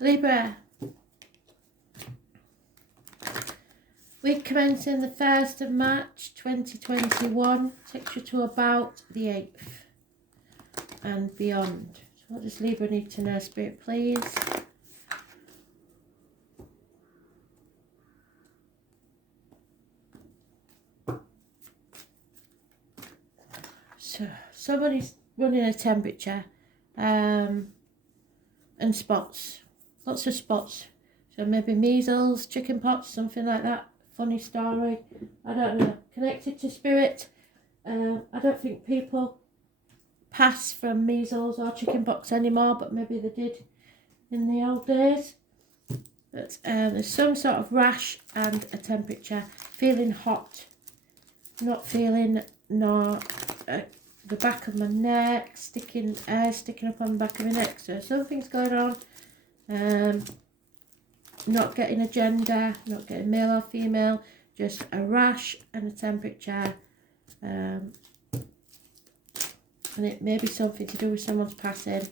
Libra. Week commencing the 1st of March 2021. Takes you to about the 8th and beyond. So what does Libra need to know, Spirit, please? So somebody's running a temperature and spots. Lots of spots. So maybe measles, chicken pox, something like that. Funny story. I don't know. Connected to Spirit. I don't think people pass from measles or chicken pox anymore, but maybe they did in the old days. But there's some sort of rash and a temperature. Feeling hot. Not feeling the back of my neck, sticking up on the back of my neck. So something's going on. Not getting a gender, not getting male or female, just a rash and a temperature. And it may be something to do with someone's passing.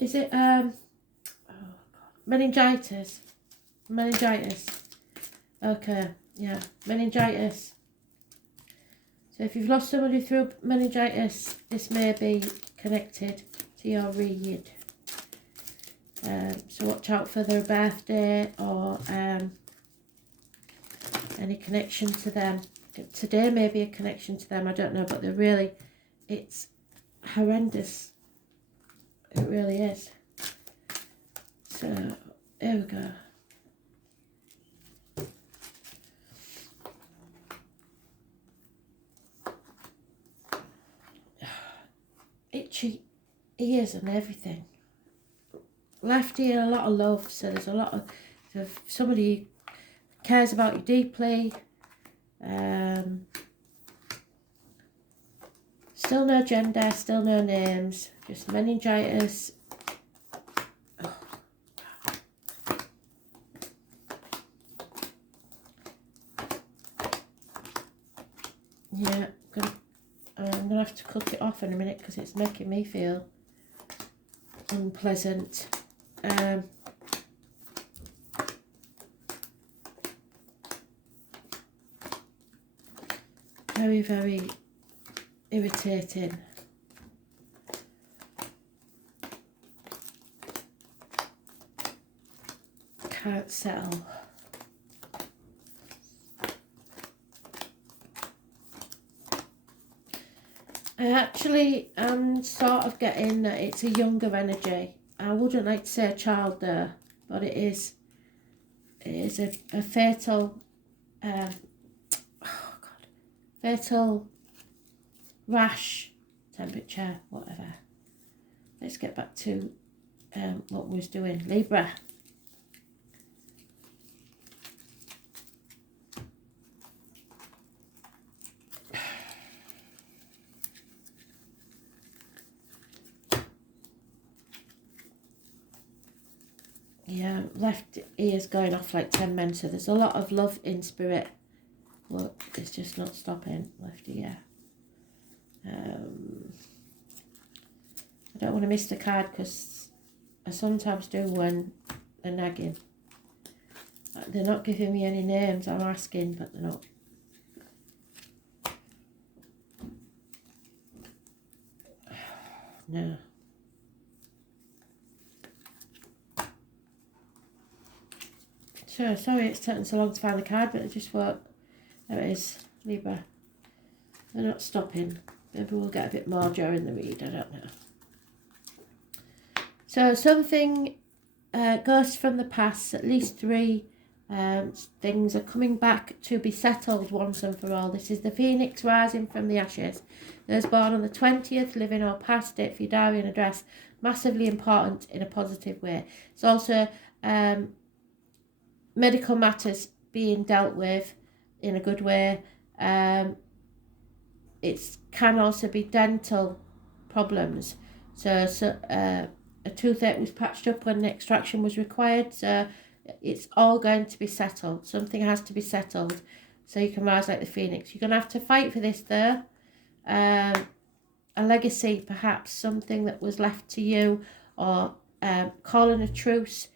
Is it meningitis? Meningitis. Okay, yeah, meningitis. So if you've lost somebody through meningitis, this may be connected to your read. So watch out for their birthday or any connection to them. Today may be a connection to them, I don't know, but it's horrendous. It really is. So, here we go. Itchy ears and everything. Left ear, a lot of love, so there's a lot of somebody cares about you deeply. Still no gender, still no names, just meningitis. Oh. Yeah, I'm gonna have to cut it off in a minute because it's making me feel unpleasant. Very, very irritating. Can't settle. I actually am sort of getting that it's a younger energy. I wouldn't like to say a child there, but it is a fatal fatal rash, temperature, whatever. Let's get back to what we was doing. Libra. Yeah, left ear's going off like 10 men, so there's a lot of love in Spirit. Look, it's just not stopping. Left ear. I don't want to miss the card because I sometimes do when they're nagging. They're not giving me any names. I'm asking, but they're not. No. So sorry it's taken so long to find the card, but it just worked. There it is, Libra. They're not stopping. Maybe we'll get a bit more during the read, I don't know. So something ghosts from the past, at least 3 things are coming back to be settled once and for all. This is the phoenix rising from the ashes. Those born on the 20th, living or past it for your diary and address, massively important in a positive way. It's also medical matters being dealt with in a good way. It can also be dental problems. So a toothache was patched up when the extraction was required. So it's all going to be settled. Something has to be settled so you can rise like the phoenix. You're going to have to fight for this though. a legacy, perhaps something that was left to you, or calling a truce,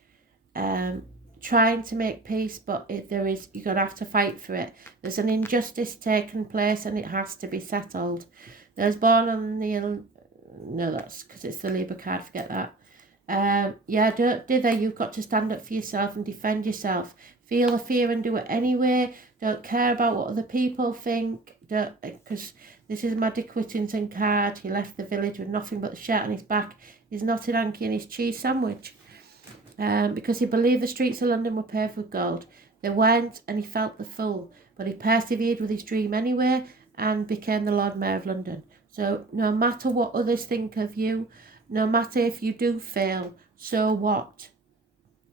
trying to make peace, but you're going to have to fight for it. There's an injustice taking place and it has to be settled. Those born on the... No, that's because it's the Libra card, forget that. Yeah, don't dither. You've got to stand up for yourself and defend yourself. Feel the fear and do it anyway. Don't care about what other people think. Don't, because this is Magic Whittington card. He left the village with nothing but the shirt on his back, his knotted hanky and his cheese sandwich. Because he believed the streets of London were paved with gold. They weren't, and he felt the fool. But he persevered with his dream anyway and became the Lord Mayor of London. So no matter what others think of you, no matter if you do fail, so what?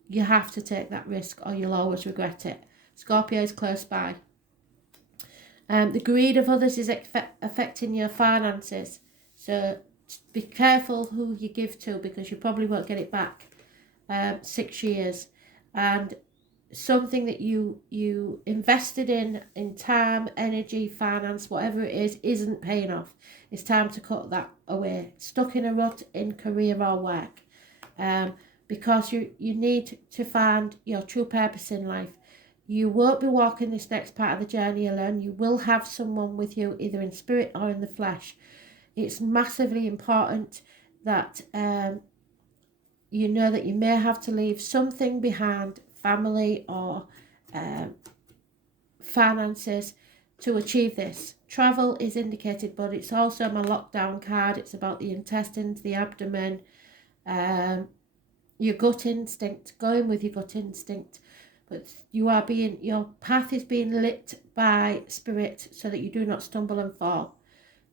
You have to take that risk or you'll always regret it. Scorpio is close by. The greed of others is affecting your finances. So be careful who you give to, because you probably won't get it back. 6 years. And something that you invested in time, energy, finance, whatever it is, isn't paying off. It's time to cut that away. Stuck in a rut in career or work. Because you need to find your true purpose in life. You won't be walking this next part of the journey alone. You will have someone with you, either in spirit or in the flesh. It's massively important that you know that you may have to leave something behind, family or finances, to achieve this. Travel is indicated, but it's also my lockdown card. It's about the intestines, the abdomen, your gut instinct, going with your gut instinct. But your path is being lit by spirit so that you do not stumble and fall.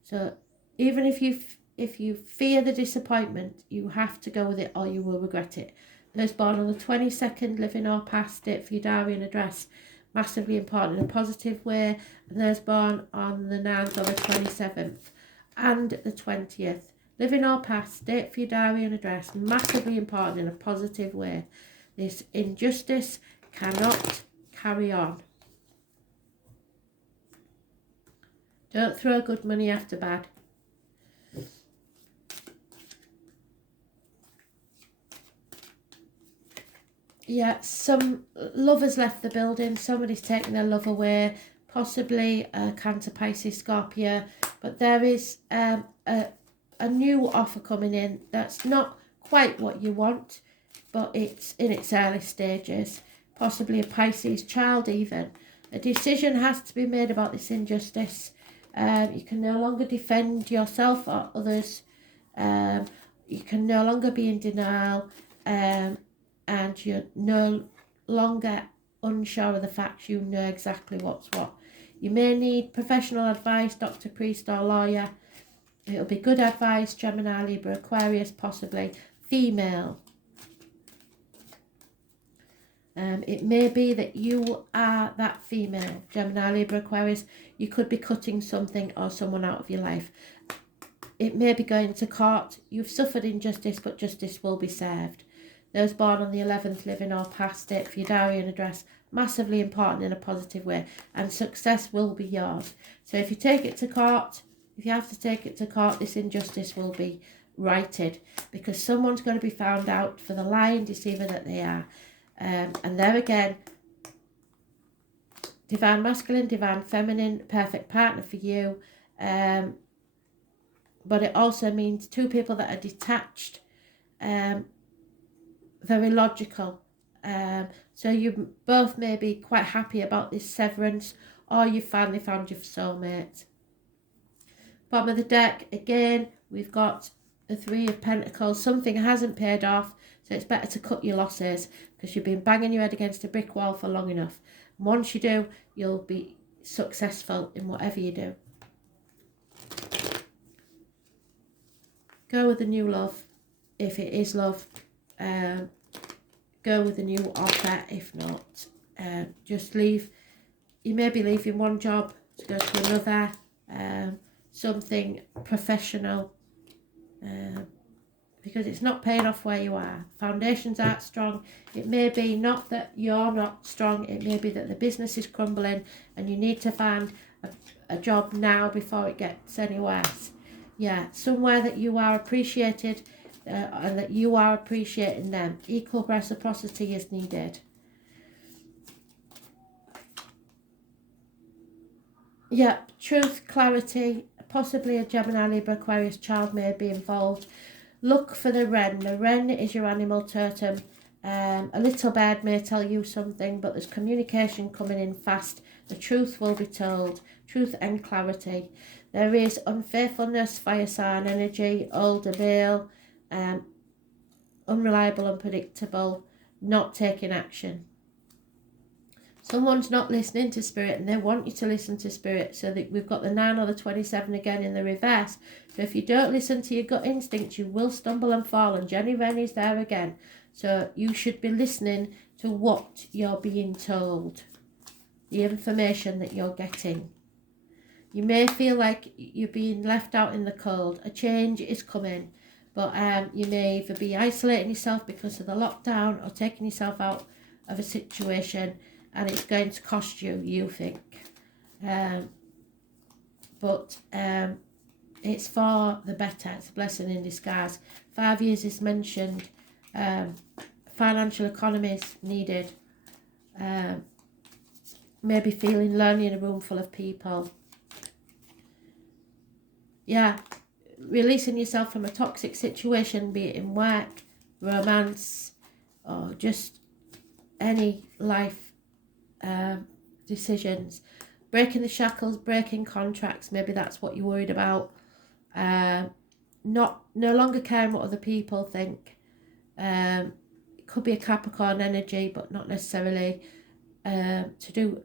So even if you fear the disappointment, you have to go with it or you will regret it. Those born on the 22nd, living or past, date for your diary and address, massively important in a positive way. And those born on the 9th or the 27th and the 20th, living or past, date for your diary and address, massively important in a positive way. This injustice cannot carry on. Don't throw good money after bad. Yeah, some lovers left the building. Somebody's taken their love away, possibly Cancer, Pisces, Scorpio. But there is a new offer coming in that's not quite what you want, but it's in its early stages. Possibly a Pisces child even. A decision has to be made about this injustice. You can no longer defend yourself or others. You can no longer be in denial. And you're no longer unsure of the facts. You know exactly what's what. You may need professional advice, doctor, priest or lawyer. It'll be good advice, Gemini, Libra, Aquarius, possibly female. It may be that you are that female, Gemini, Libra, Aquarius. You could be cutting something or someone out of your life. It may be going to court. You've suffered injustice, but justice will be served. Those born on the 11th, living or past, date for your diary and address, massively important in a positive way, and success will be yours. So if you take it to court, if you have to take it to court, this injustice will be righted, because someone's going to be found out for the lying deceiver that they are. And there again, divine masculine, divine feminine, perfect partner for you. But it also means two people that are detached, very logical. So you both may be quite happy about this severance, or you finally found your soulmate. Bottom of the deck, again, we've got the Three of Pentacles. Something hasn't paid off, so it's better to cut your losses, because you've been banging your head against a brick wall for long enough. And once you do, you'll be successful in whatever you do. Go with the new love, if it is love. Go with a new offer. If not, just leave. You may be leaving one job to go to another, something professional, because it's not paying off where you are. Foundations aren't strong. It may be not that you're not strong, it may be that the business is crumbling and you need to find a job now before it gets any worse. Yeah, somewhere that you are appreciated and that you are appreciating them. Equal reciprocity is needed. Yeah, truth, clarity, possibly a Gemini, Libra, Aquarius child may be involved. Look for the wren. The wren is your animal totem. A little bird may tell you something, but there's communication coming in fast. The truth will be told. Truth and clarity. There is unfaithfulness, fire sign energy, older male, unreliable, unpredictable, not taking action. Someone's not listening to spirit and they want you to listen to spirit, so that we've got the 9 or the 27 again in the reverse. So if you don't listen to your gut instinct, you will stumble and fall, and Jenny Wren is there again. So you should be listening to what you're being told, the information that you're getting. You may feel like you're being left out in the cold. A change is coming, but you may either be isolating yourself because of the lockdown or taking yourself out of a situation, and it's going to cost you, you think. But it's for the better. It's a blessing in disguise. 5 years is mentioned. Financial economy is needed. Maybe feeling lonely in a room full of people. Yeah, releasing yourself from a toxic situation, be it in work, romance, or just any life decisions. Breaking the shackles, breaking contracts, maybe that's what you're worried about. No longer caring what other people think. It could be a Capricorn energy, but not necessarily. To do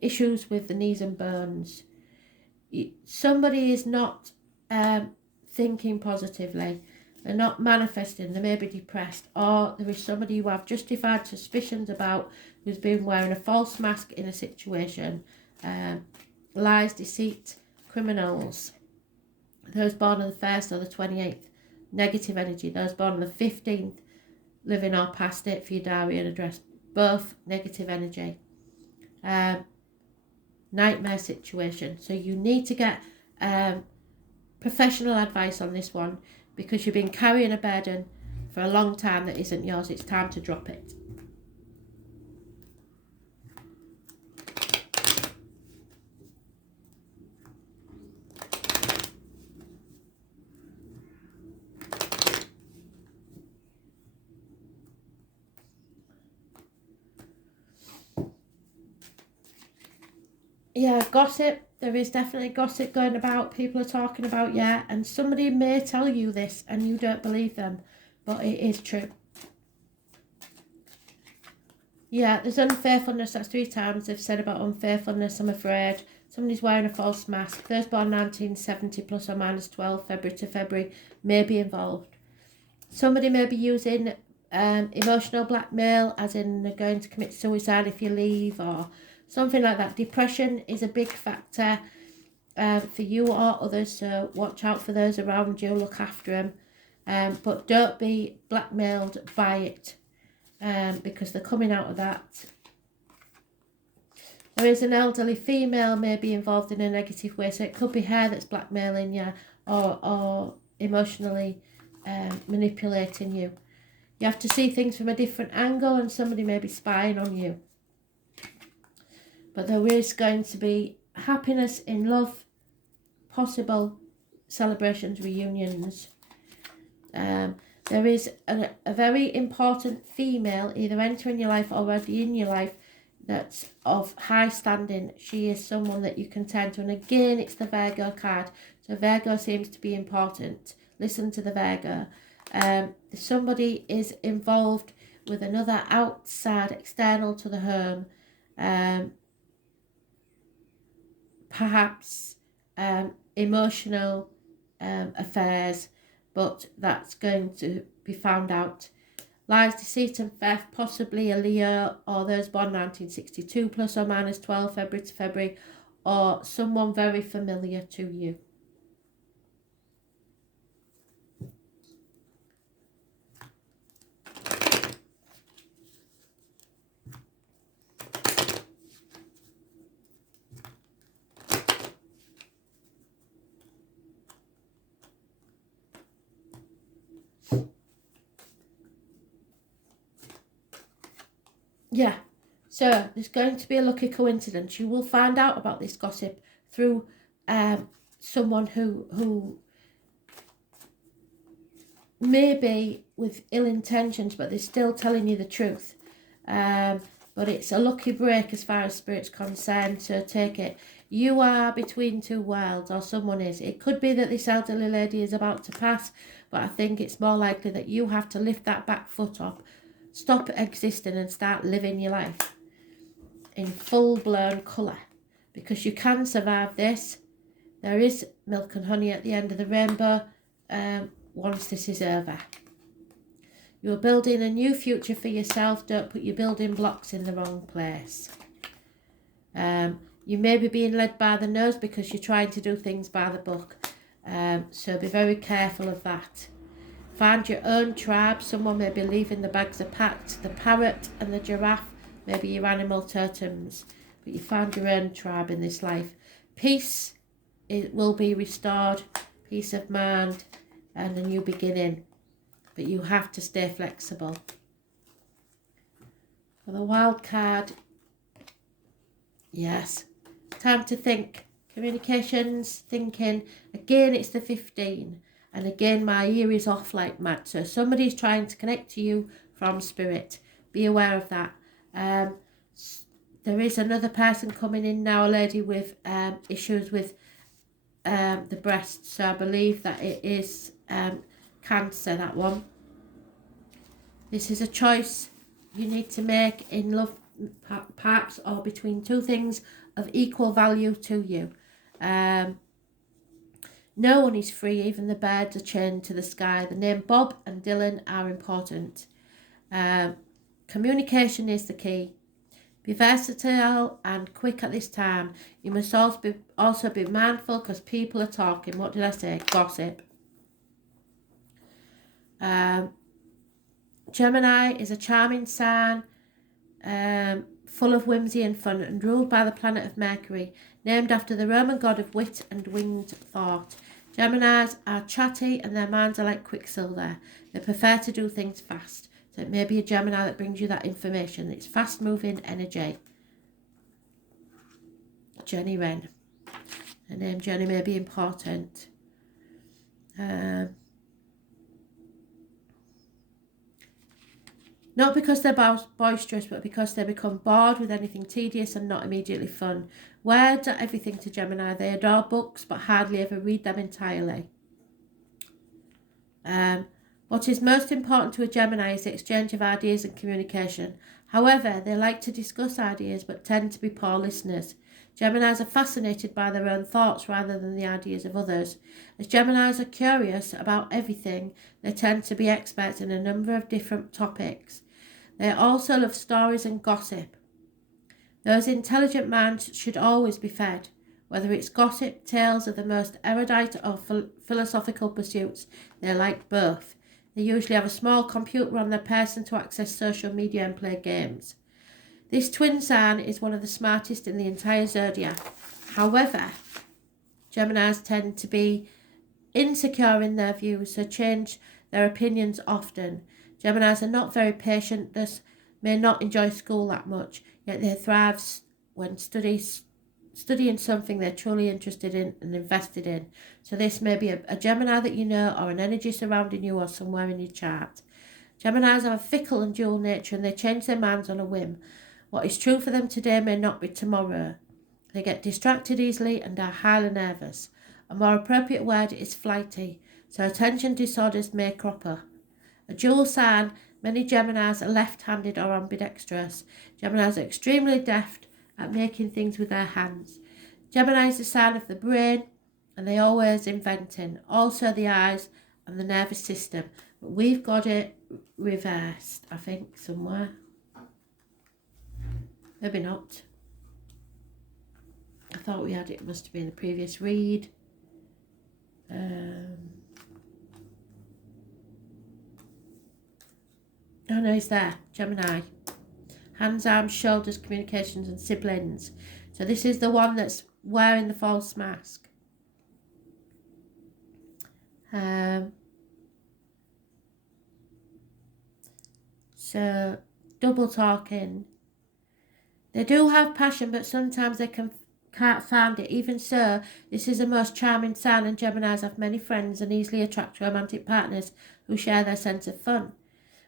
issues with the knees and bones. Somebody is not thinking positively. They're not manifesting. They may be depressed, or there is somebody you have justified suspicions about who's been wearing a false mask in a situation. Lies, deceit, criminals. Those born on the 1st or the 28th, negative energy. Those born on the 15th, living or past it for your diary and address, both negative energy. Nightmare situation. So you need to get professional advice on this one, because you've been carrying a burden for a long time that isn't yours. It's time to drop it. Yeah, gossip. There is definitely gossip going about. People are talking about, yeah, and somebody may tell you this and you don't believe them, but it is true. Yeah, there's unfaithfulness. That's 3 times they've said about unfaithfulness, I'm afraid. Somebody's wearing a false mask. Those born 1970 plus or minus 12, February to February, may be involved. Somebody may be using emotional blackmail, as in they're going to commit suicide if you leave, or something like that. Depression is a big factor for you or others, so watch out for those around you, look after them, but don't be blackmailed by it, because they're coming out of that. There is an elderly female may be involved in a negative way, so it could be her that's blackmailing you, or emotionally manipulating you. You have to see things from a different angle, and somebody may be spying on you. But there is going to be happiness in love, possible celebrations, reunions. There is a very important female either entering your life or already in your life that's of high standing. She is someone that you can turn to. And again, it's the Virgo card. So Virgo seems to be important. Listen to the Virgo. Somebody is involved with another outside, external to the home. Perhaps emotional affairs, but that's going to be found out. Lies, deceit and theft, possibly a Leo or those born 1962 plus or minus 12, February to February, or someone very familiar to you. Yeah, so there's going to be a lucky coincidence. You will find out about this gossip through someone who maybe with ill intentions, but they're still telling you the truth. But it's a lucky break as far as spirit's concerned, so take it. You are between two worlds, or someone is. It could be that this elderly lady is about to pass, but I think it's more likely that you have to lift that back foot up, stop existing and start living your life in full-blown colour, because you can survive this. There is milk and honey at the end of the rainbow once this is over. You're building a new future for yourself. Don't put your building blocks in the wrong place. You may be being led by the nose because you're trying to do things by the book. So be very careful of that. Find your own tribe. Someone may be leaving the bags are packed. The parrot and the giraffe may be your animal totems. But you found your own tribe in this life. Peace, it will be restored. Peace of mind and a new beginning. But you have to stay flexible. For the wild card, yes, time to think. Communications, thinking. Again, it's the 15. And again, my ear is off like mad. So somebody's trying to connect to you from spirit. Be aware of that. There is another person coming in now, a lady with issues with the breast. So I believe that it is cancer, that one. This is a choice you need to make in love, perhaps, or between two things of equal value to you. No one is free, even the birds are chained to the sky. The name Bob and Dylan are important. Communication is the key. Be versatile and quick at this time. You must also be mindful because people are talking. What did I say? Gossip. Gemini is a charming sign, full of whimsy and fun, and ruled by the planet of Mercury, named after the Roman god of wit and winged thought. Geminis are chatty and their minds are like quicksilver. They prefer to do things fast. So it may be a Gemini that brings you that information. It's fast-moving energy. Jenny Wren. Her name Jenny may be important. Not because they're boisterous, but because they become bored with anything tedious and not immediately fun. Words are everything to Gemini. They adore books, but hardly ever read them entirely. What is most important to a Gemini is the exchange of ideas and communication. However, they like to discuss ideas, but tend to be poor listeners. Geminis are fascinated by their own thoughts rather than the ideas of others. As Geminis are curious about everything, they tend to be experts in a number of different topics. They also love stories and gossip. Those intelligent minds should always be fed, whether it's gossip, tales of the most erudite or philosophical pursuits. They like both. They usually have a small computer on their person to access social media and play games. This twin sign is one of the smartest in the entire zodiac. However, Geminis tend to be insecure in their views, so change their opinions often. Geminis are not very patient, thus may not enjoy school that much, yet they thrive when studying something they're truly interested in and invested in. So this may be a Gemini that you know, or an energy surrounding you, or somewhere in your chart. Geminis have a fickle and dual nature, and they change their minds on a whim. What is true for them today may not be tomorrow. They get distracted easily and are highly nervous. A more appropriate word is flighty, so attention disorders may crop up. A dual sign, many Geminis are left-handed or ambidextrous. Geminis are extremely deft at making things with their hands. Gemini is the sign of the brain, and they always inventing. Also the eyes and the nervous system. But we've got it reversed, I think, somewhere. Maybe not. I thought we had it. It must have been the previous read. Oh no, it's there. Gemini. Hands, arms, shoulders, communications and siblings. So this is the one that's wearing the false mask. So double talking, They do have passion, but sometimes they can't find it. Even so, this is a most charming sign, and Geminis have many friends and easily attract romantic partners who share their sense of fun.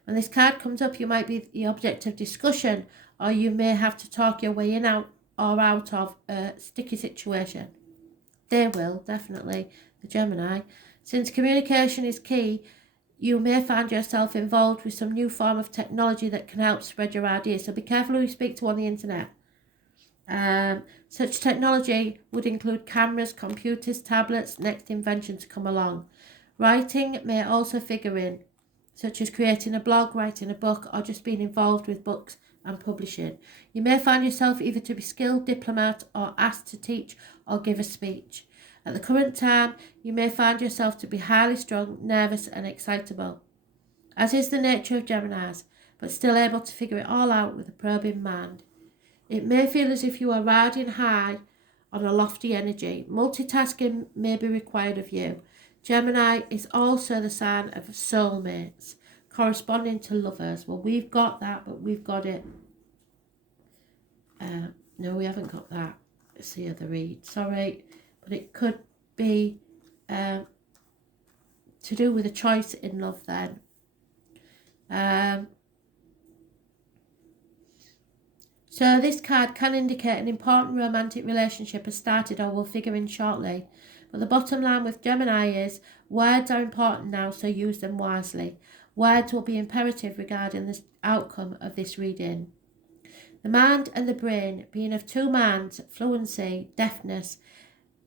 When this card comes up, you might be the object of discussion, or you may have to talk your way in out of a sticky situation. They will, definitely, the Gemini. Since communication is key, you may find yourself involved with some new form of technology that can help spread your ideas. So be careful who you speak to on the internet. Such technology would include cameras, computers, tablets, next invention to come along. Writing may also figure in, such as creating a blog, writing a book, or just being involved with books and publishing. You may find yourself either to be skilled diplomat or asked to teach or give a speech. At the current time, you may find yourself to be highly strung, nervous and excitable, as is the nature of Geminis, but still able to figure it all out with a probing mind. It may feel as if you are riding high on a lofty energy. Multitasking may be required of you. Gemini is also the sign of soulmates, corresponding to lovers. Well, we've got that, but we've got it. No, we haven't got that. It's the other read. Sorry, but it could be to do with a choice in love then. So this card can indicate an important romantic relationship has started or will figure in shortly. But the bottom line with Gemini is words are important now, so use them wisely. Words will be imperative regarding the outcome of this reading. The mind and the brain, being of two minds, fluency, deafness,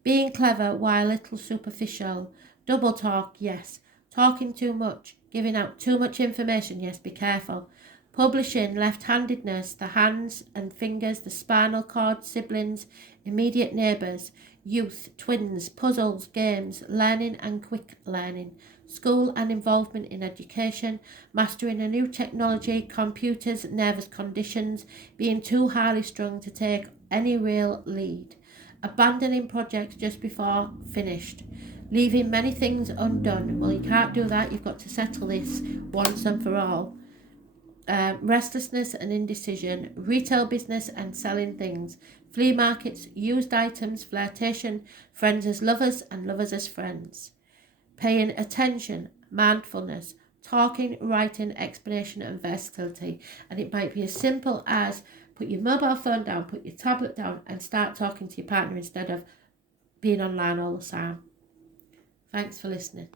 being clever while a little superficial, double talk, yes, talking too much, giving out too much information, yes, be careful. Publishing, left-handedness, the hands and fingers, the spinal cord, siblings, immediate neighbours, youth, twins, puzzles, games, learning and quick learning, school and involvement in education, mastering a new technology, computers, nervous conditions, being too highly strung to take any real lead, abandoning projects just before finished, leaving many things undone. Well, you can't do that, you've got to settle this once and for all. Restlessness and indecision, retail business and selling things, flea markets, used items, flirtation, friends as lovers and lovers as friends, paying attention, mindfulness, talking, writing, explanation and versatility. And it might be as simple as put your mobile phone down, put your tablet down and start talking to your partner instead of being online all the time. Thanks for listening.